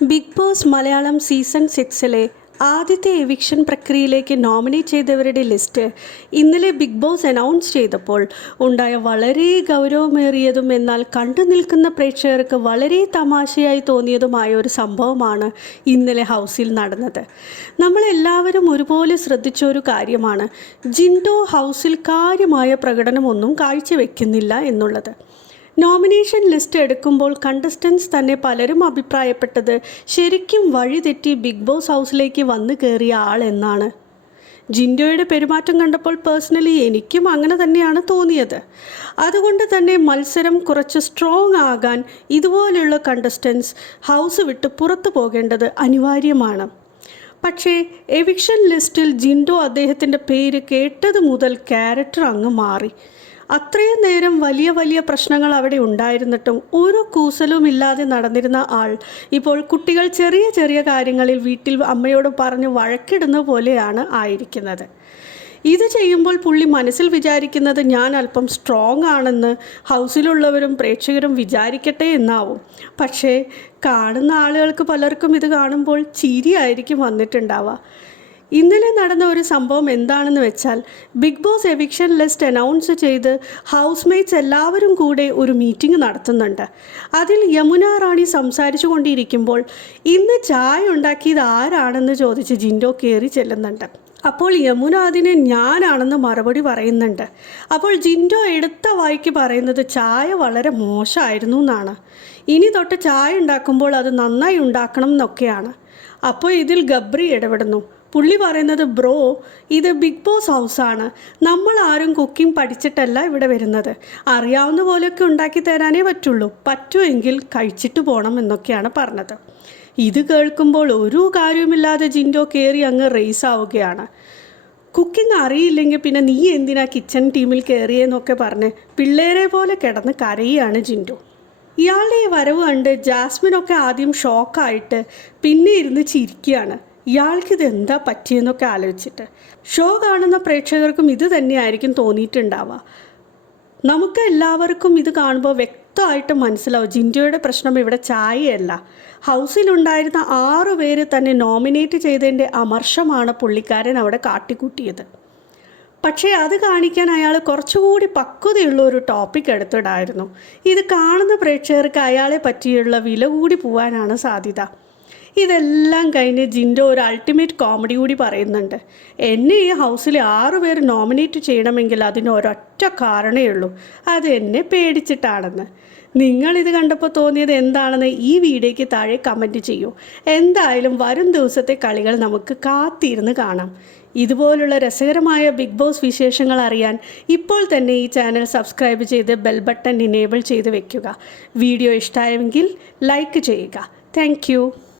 Big boss Malayalam season 6-ലെ ആദ്യത്തെ eviction പ്രക്രിയയിലേക്ക് nominate ചെയ്തവരുടെ ലിസ്റ്റ് ഇന്നലെ ബിഗ് ബോസ് അനൗൺസ് ചെയ്തപ്പോൾ ഉണ്ടായ വളരെ ഗൗരവമേറിയതും എന്നാൽ കണ്ടു നിൽക്കുന്ന പ്രേക്ഷകർക്ക് വളരെ തമാശയായി തോന്നിയതുമായ ഒരു സംഭവമാണ് ഇന്നലെ ഹൗസിൽ നടന്നത്. നമ്മളെല്ലാവരും ഒരുപോലെ ശ്രദ്ധിച്ച ഒരു കാര്യമാണ് ജിൻഡോ ഹൗസിൽ കാര്യമായ പ്രകടനമൊന്നും കാഴ്ചവെക്കുന്നില്ല എന്നുള്ളത്. നോമിനേഷൻ ലിസ്റ്റ് എടുക്കുമ്പോൾ കണ്ടസ്റ്റൻസ് തന്നെ പലരും അഭിപ്രായപ്പെട്ടത് ശരിക്കും വഴിതെറ്റി ബിഗ് ബോസ് ഹൗസിലേക്ക് വന്നു കയറിയ ആൾ എന്നാണ്. ജിൻഡോയുടെ പെരുമാറ്റം കണ്ടപ്പോൾ പേഴ്സണലി എനിക്കും അങ്ങനെ തന്നെയാണ് തോന്നിയത്. അതുകൊണ്ട് തന്നെ മത്സരം കുറച്ച് സ്ട്രോങ് ആകാൻ ഇതുപോലെയുള്ള കണ്ടസ്റ്റൻസ് ഹൗസ് വിട്ട് പുറത്തു പോകേണ്ടത് അനിവാര്യമാണ്. പക്ഷേ എവിക്ഷൻ ലിസ്റ്റിൽ ജിൻഡോ അദ്ദേഹത്തിൻ്റെ പേര് കേട്ടത് മുതൽ ക്യാരക്ടർ അങ്ങ് മാറി. അത്രയും നേരം വലിയ വലിയ പ്രശ്നങ്ങൾ അവിടെ ഉണ്ടായിരുന്നിട്ടും ഒരു കൂസലും ഇല്ലാതെ നടന്നിരുന്ന ആൾ ഇപ്പോൾ കുട്ടികൾ ചെറിയ ചെറിയ കാര്യങ്ങളിൽ വീട്ടിൽ അമ്മയോട് പറഞ്ഞ് വഴക്കിടുന്ന പോലെയാണ് ആയിരിക്കുന്നത്. ഇത് ചെയ്യുമ്പോൾ പുള്ളി മനസ്സിൽ വിചാരിക്കുന്നത് ഞാൻ അല്പം സ്ട്രോങ് ആണെന്ന് ഹൗസിലുള്ളവരും പ്രേക്ഷകരും വിചാരിക്കട്ടെ എന്നാവും. പക്ഷേ കാണുന്ന ആളുകൾക്ക് പലർക്കും ഇത് കാണുമ്പോൾ ചിരിയായിരിക്കും വന്നിട്ടുണ്ടാവുക. ഇന്നലെ നടന്ന ഒരു സംഭവം എന്താണെന്ന് വെച്ചാൽ Bigg Boss eviction list announce ചെയ്ത് ഹൗസ്മേറ്റ്സ് എല്ലാവരും കൂടെ ഒരു മീറ്റിംഗ് നടത്തുന്നുണ്ട്. അതിൽ യമുന റാണി സംസാരിച്ചു കൊണ്ടിരിക്കുമ്പോൾ ഇന്ന് ചായ ഉണ്ടാക്കിയത് ആരാണെന്ന് ചോദിച്ച് ജിൻഡോ കയറി ചെല്ലുന്നുണ്ട്. അപ്പോൾ യമുന അതിന് ഞാനാണെന്ന് മറുപടി പറയുന്നുണ്ട്. അപ്പോൾ ജിൻഡോ എടുത്ത വായിക്ക് പറയുന്നത് ചായ വളരെ മോശമായിരുന്നു എന്നാണ്. ഇനി തൊട്ട് ചായ ഉണ്ടാക്കുമ്പോൾ അത് നന്നായി ഉണ്ടാക്കണം എന്നൊക്കെയാണ്. അപ്പോൾ ഇതിൽ ഗബ്രി ഇടപെടുന്നു. പുള്ളി പറയുന്നത് ബ്രോ, ഇത് ബിഗ് ബോസ് ഹൗസാണ്, നമ്മൾ ആരും കുക്കിംഗ് പഠിച്ചിട്ടല്ല ഇവിടെ വരുന്നത്, അറിയാവുന്ന പോലെയൊക്കെ ഉണ്ടാക്കി തരാനേ പറ്റുള്ളൂ, പറ്റുമെങ്കിൽ കഴിച്ചിട്ട് പോകണം എന്നൊക്കെയാണ് പറഞ്ഞത്. ഇത് കേൾക്കുമ്പോൾ ഒരു കാര്യവുമില്ലാതെ ജിൻഡോ കയറി അങ്ങ് റേസ് ആവുകയാണ്. കുക്കിംഗ് അറിയില്ലെങ്കിൽ പിന്നെ നീ എന്തിനാ കിച്ചൺ ടീമിൽ കയറിയെന്നൊക്കെ പറഞ്ഞ് പിള്ളേരെ പോലെ കിടന്ന് കരയുകയാണ് ജിൻഡോ. ഇയാളുടെ ഈ വരവ് കണ്ട് ജാസ്മിനൊക്കെ ആദ്യം ഷോക്കായിട്ട് പിന്നെ ഇരുന്ന് ചിരിക്കുകയാണ്. ഇയാൾക്കിത് എന്താ പറ്റിയെന്നൊക്കെ ആലോചിച്ചിട്ട്. ഷോ കാണുന്ന പ്രേക്ഷകർക്കും ഇത് തന്നെയായിരിക്കും തോന്നിയിട്ടുണ്ടാവുക. നമുക്ക് എല്ലാവർക്കും ഇത് കാണുമ്പോൾ വ്യക്തമായിട്ട് മനസ്സിലാവും ജിൻഡോയുടെ പ്രശ്നം ഇവിടെ ചായയല്ല. ഹൗസിലുണ്ടായിരുന്ന 6 പേര് തന്നെ നോമിനേറ്റ് ചെയ്തതിൻ്റെ അമർഷമാണ് പുള്ളിക്കാരൻ അവിടെ കാട്ടിക്കൂട്ടിയത്. പക്ഷേ അത് കാണിക്കാൻ അയാൾ കുറച്ചുകൂടി പക്വതയുള്ള ഒരു ടോപ്പിക് എടുത്തിടായിരുന്നു. ഇത് കാണുന്ന പ്രേക്ഷകർക്ക് അയാളെ പറ്റിയുള്ള വില കൂടി പോകാനാണ് സാധ്യത. ഇതെല്ലാം കഴിഞ്ഞ് ജിൻഡോ ഒരു അൾട്ടിമേറ്റ് കോമഡി കൂടി പറയുന്നുണ്ട്. എന്നെ ഈ ഹൗസിൽ 6 പേര് നോമിനേറ്റ് ചെയ്യണമെങ്കിൽ അതിന് ഒരൊറ്റ കാരണമേ ഉള്ളൂ, അത് എന്നെ പേടിച്ചിട്ടാണെന്ന്. നിങ്ങളിത് കണ്ടപ്പോൾ തോന്നിയത് എന്താണെന്ന് ഈ വീഡിയോയ്ക്ക് താഴെ കമൻറ്റ് ചെയ്യൂ. എന്തായാലും വരും ദിവസത്തെ കളികൾ നമുക്ക് കാത്തിരുന്ന് കാണാം. ഇതുപോലുള്ള രസകരമായ ബിഗ് ബോസ് വിശേഷങ്ങൾ അറിയാൻ ഇപ്പോൾ തന്നെ ഈ ചാനൽ സബ്സ്ക്രൈബ് ചെയ്ത് ബെൽ ബട്ടൺ ഇനേബിൾ ചെയ്ത് വെക്കുക. വീഡിയോ ഇഷ്ടമായെങ്കിൽ ലൈക്ക് ചെയ്യുക. താങ്ക്